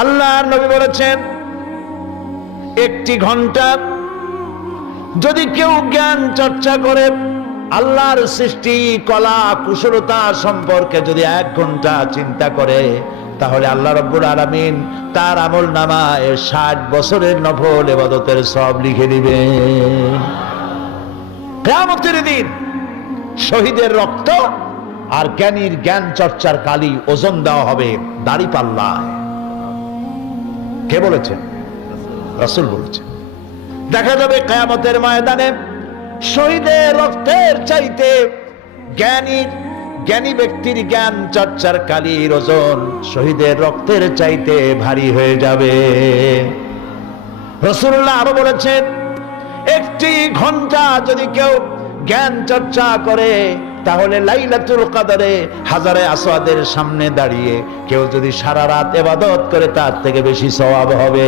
আল্লাহর নবী বলেছেন, একটি ঘন্টা যদি কেউ জ্ঞান চর্চা করে, আল্লাহর সৃষ্টি কলা কুশলতা সম্পর্কে যদি 1 ঘন্টা চিন্তা করে, তাহলে আল্লাহ রাব্বুল আলামিন তার আমল নামায় 60 বছরের নফল ইবাদতের সওয়াব লিখে দিবেন। কিয়ামতের দিন শহীদের রক্ত আর জ্ঞানীর জ্ঞান চর্চার কালি ওজন দেওয়া হবে দাড়িপাল্লায়। কে বলেছেন? রাসূল বলেছেন। দেখা যাবে কিয়ামতের ময়দানে শহীদের রক্তের চাইতে জ্ঞানী ব্যক্তির জ্ঞান চর্চার কালির ওজন শহীদের রক্তের চাইতে ভারী হয়ে যাবে। রাসূলুল্লাহ আরো বলেছেন, একটি ঘন্টা যদি কেউ জ্ঞান চর্চা করে, তাহলে লাইলাতুল কদরে হাজারে আসওয়াদের সামনে দাঁড়িয়ে কেউ যদি সারা রাত ইবাদত করে, তার থেকে বেশি সওয়াব হবে।